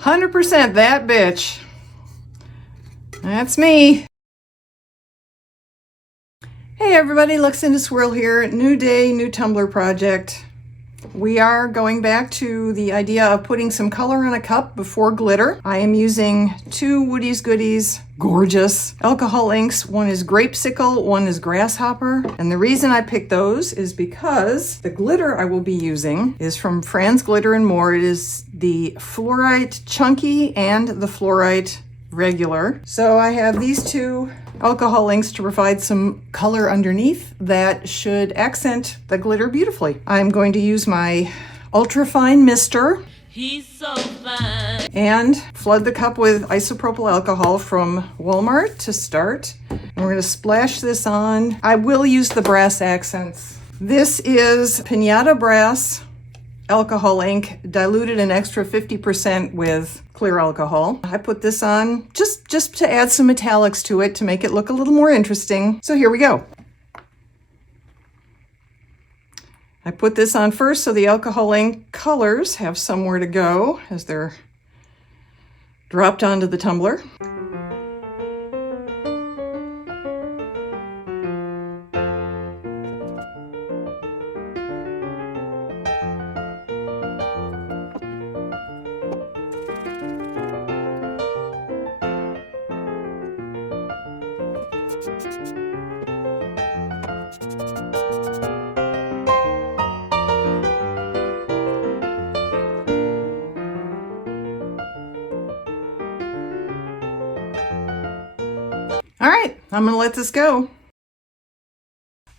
100% that bitch. That's me. Hey everybody, Looks into Swirl here. New day, new Tumbler project. We are going back to the idea of putting some color on a cup before glitter. I am using two Woody's Goodies, gorgeous alcohol inks. One is Grapesicle, one is Grasshopper. And the reason I picked those is because the glitter I will be using is from Fran's Glitter & More. It is the Fluorite Chunky and the Fluorite Regular. So I have these two alcohol inks to provide some color underneath that should accent the glitter beautifully. I'm going to use my ultra fine mister. He's so fine. And flood the cup with isopropyl alcohol from Walmart to start. And we're going to splash this on. I will use the brass accents. This is Pinata Brass alcohol ink, diluted an extra 50% with clear alcohol. I put this on just to add some metallics to it to make it look a little more interesting. So here we go. I put this on first so the alcohol ink colors have somewhere to go as they're dropped onto the tumbler. All right, I'm gonna let this go.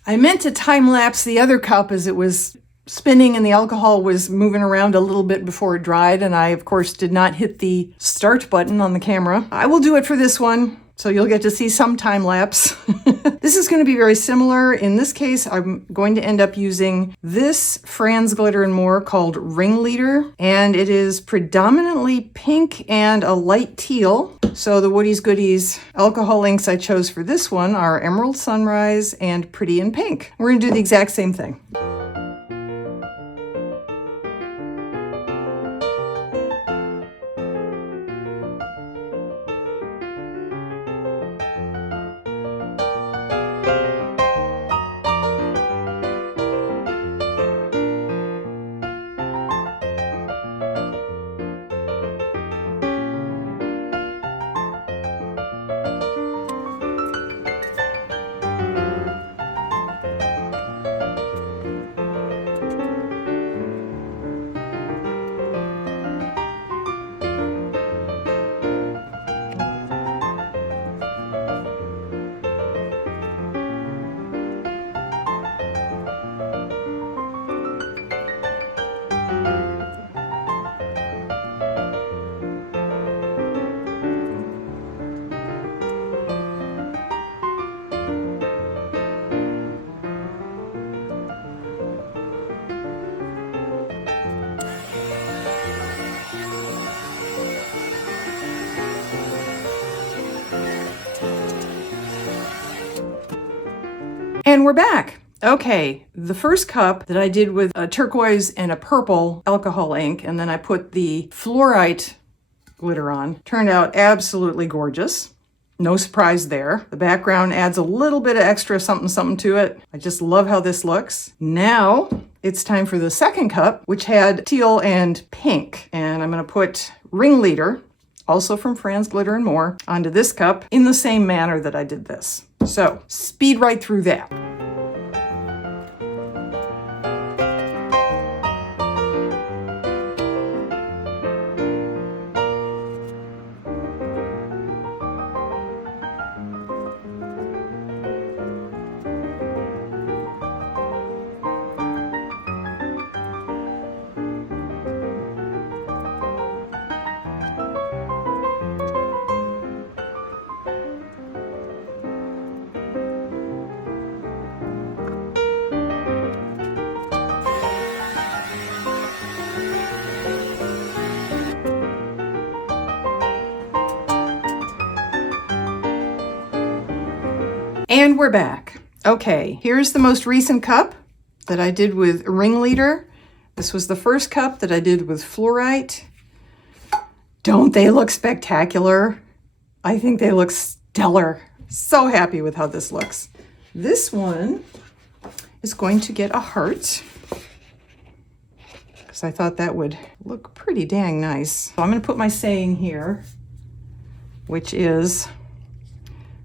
I meant to time lapse the other cup as it was spinning and the alcohol was moving around a little bit before it dried, and I of course did not hit the start button on the camera. I will do it for this one, so you'll get to see some time lapse. This is going to be very similar. In this case, I'm going to end up using this Fran's Glitter & More called Ringleader, and it is predominantly pink and a light teal. So the Woody's Goodies alcohol inks I chose for this one are Emerald Sunrise and Pretty in Pink. We're going to do the exact same thing. And we're back. Okay, the first cup that I did with a turquoise and a purple alcohol ink, and then I put the Fluorite glitter on, turned out absolutely gorgeous. No surprise there. The background adds a little bit of extra something to it. I just love how this looks. Now it's time for the second cup, which had teal and pink. And I'm gonna put Ringleader, also from Fran's Glitter & More, onto this cup in the same manner that I did this. So speed right through that. And we're back. Okay, here's the most recent cup that I did with Ringleader. This was the first cup that I did with Fluorite. Don't they look spectacular? I think they look stellar. So happy with how this looks. This one is going to get a heart because I thought that would look pretty dang nice. So I'm going to put my saying here, which is,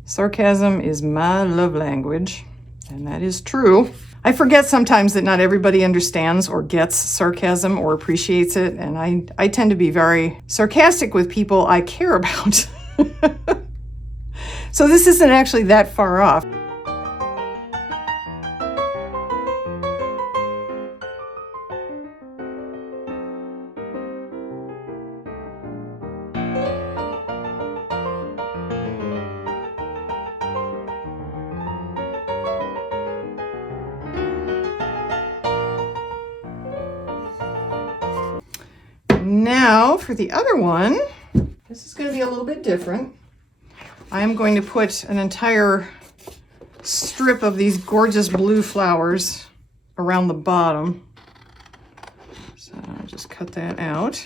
sarcasm is my love language, and that is true. I forget sometimes that not everybody understands or gets sarcasm or appreciates it, and I tend to be very sarcastic with people I care about. So this isn't actually that far off. Now for the other one, this is going to be a little bit different. I am going to put an entire strip of these gorgeous blue flowers around the bottom. So I'll just cut that out.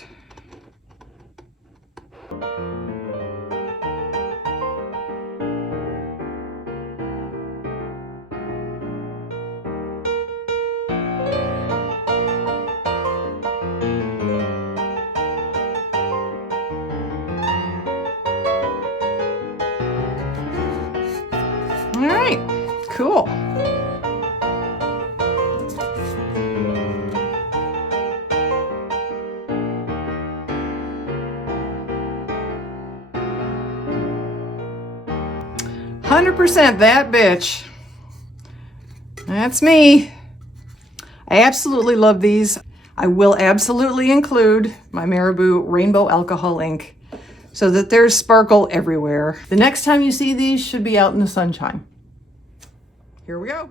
All right, cool. "100% that bitch." That's me. I absolutely love these. I will absolutely include my Marabou Rainbow Alcohol ink so that there's sparkle everywhere. The next time you see these should be out in the sunshine. Here we go.